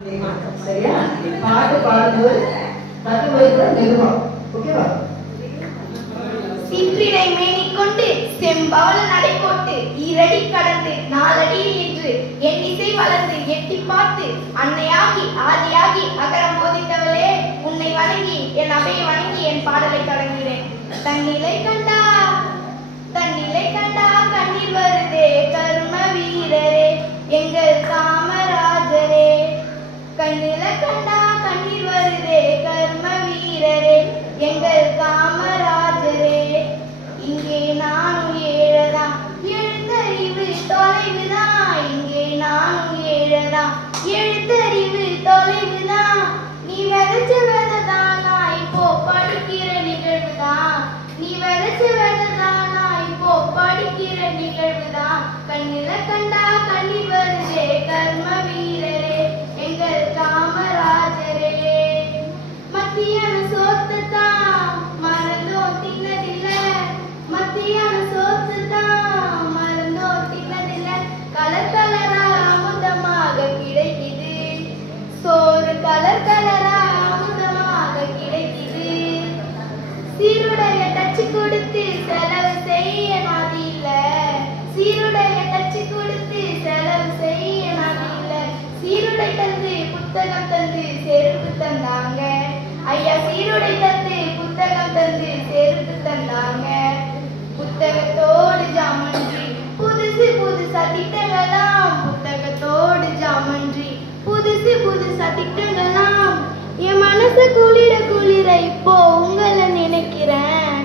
சரியா? பாட்டு பாடும்போது மெதுவா. ஓகேவா? சிற்றிடை மேனிக்கொண்டு செம்பவள நடை போட்டு ஈரடி கடந்து நாலடி நின்று என் இசை வளர்ந்து எட்டி பார்த்து அன்னையாகி ஆதியாகி அகரம் போதித்தவளே உன்னை வணங்கி என் அவையை வணங்கி என் பாடலை தொடங்குகிறேன். தன்னிலை கண்டா கண்ணீர் வருதே கர்ம வீரரே எங்கள் காமராஜரே. கண்ணில கண்டா கண்ணீர் வருதே கர்ம வீரரே எங்கள் காமராஜரே. இங்கே நானும் ஏழதான் எழுத்தறிவு தொலைவுதான். இங்கே நானும் ஏழதான் எழுத்தறிவு தொலைவுதான். நீ விதைச்ச விதைதானா இப்போ படிக்கிற நிகழ்வுதான். நீ விதைச்ச விதைதானா இப்போ படிக்கிற நிகழ்வுதான். கண்ணில கண்டா கண்ணீர் வருதே கர்ம வீரரே எங்கள் காமராஜரே. மத்தியான சோத்துதான் மறந்தோம் தின்னதில்ல. மத்தியான சோத்துதான் மறந்தோம் தின்னதில்ல. கலர் கலரா அமுதமாக கிடைக்குது சோறு. கலர் கலரா அமுதமாக கிடைக்குது. சீருடைய டச்சு கொடுத்து செலவு செய்ய நாதி இல்ல. சீருடைய டச்சு கொடுத்து செலவு செய்ய நாதி இல்ல. சீருடை தந்து புத்தகம் தந்து செருப்பு தந்தாங்க ஐயா. சீருடை தந்து புத்தகம் தந்து செருப்பு தந்தாங்க. புத்தகத்தோடு ஜாமன்றி புதுசு புதுசா திட்டங்களாம். புத்தகத்தோடு ஜாமன்றி புதுசு புதுசா திட்டங்களாம். என் மனசு குளிர குளிர இப்போ உங்களை நினைக்கிறேன்.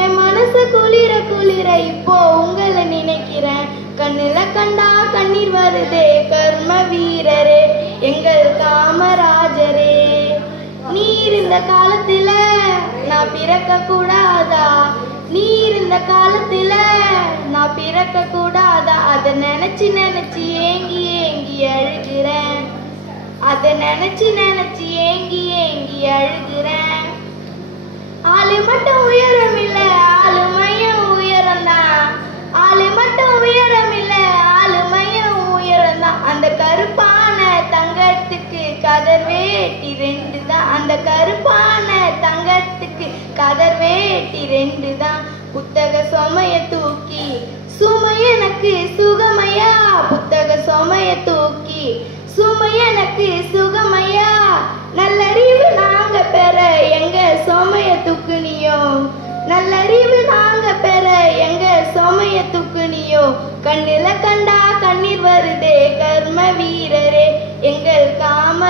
என் மனசு குளிர குளிர இப்போ உங்களை நினைக்கிறேன். கண்ணுல கண்டா கண்ணீர் வருதே கர்ம வீரரே எங்கள் காமராஜரே. நீர் இந்த காலத்துல நான் பிறக்க கூடாதா? நீர் இந்த காலத்துல நான் பிறக்க கூடாதா? அதை நினைச்சு நினைச்சு ஏங்கி ஏங்கி அழுகிறேன். அதை நினைச்சு நினைச்சு ஏங்கி ஏங்கி அழுகிறேன். ஆளு மட்டும் உயரம் இல்ல ஆளுமையும் உயரம் தான். ஆளு மட்டும் உயரம் இல்ல ஆளுமையும் உயரம் தான். அந்த கருப்பான தங்கத்துக்கு கதர் வேட்டி ரெண்டு தான். அந்த கருப்பான தங்கத்துக்கு கதர் வேட்டி ரெண்டு தான். புத்தக சுமைய தூக்கி சுமை எனக்கு சுகமையா. புத்தக சுமைய தூக்கி சுமை எனக்கு சுகமையா. நல்லறிவு நாங்க பெற எங்க சுமைய தூக்குனியோ. நல்லறிவு நாங்க பெற எங்க சுமைய தூக்குனியோ. கண்ணுல கண்டா கண்ணீர் வருதே கர்ம வீரரே எங்கள் காம